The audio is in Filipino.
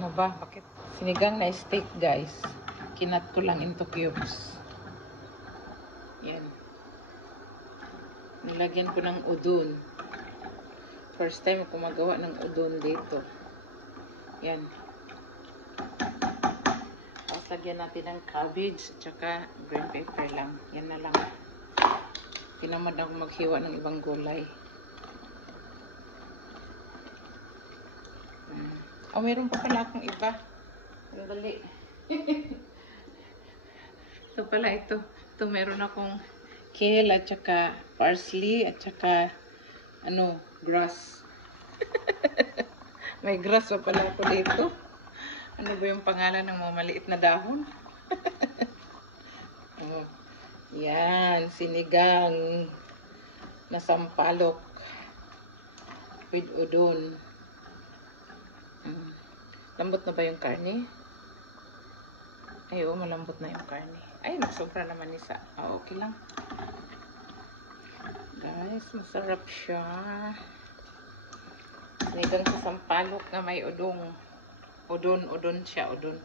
Ano ba? Bakit? Sinigang na steak, guys. Kinat ko lang into cubes. Yan. Nilagyan ko ng udon. First time ako magawa ng udon dito. Yan. Tapos lagyan natin ng cabbage tsaka green pepper lang. Yan na lang. Tinamad ako maghiwa ng ibang gulay. Oh, meron pa pala akong iba. Dali. Ito pala ito. Ito meron akong kale at saka parsley at saka grass. May grass pa pala ako dito. Ano ba yung pangalan ng mga maliit na dahon? Oh. Yan, sinigang na sampalok with udon. Lambot na ba yung karne? Ay, oo, malambot na yung karne. Ay, nagsobra naman isa. Okay lang. Guys, masarap siya. Sinigang sa sampalok na may udong. Udon siya, udon.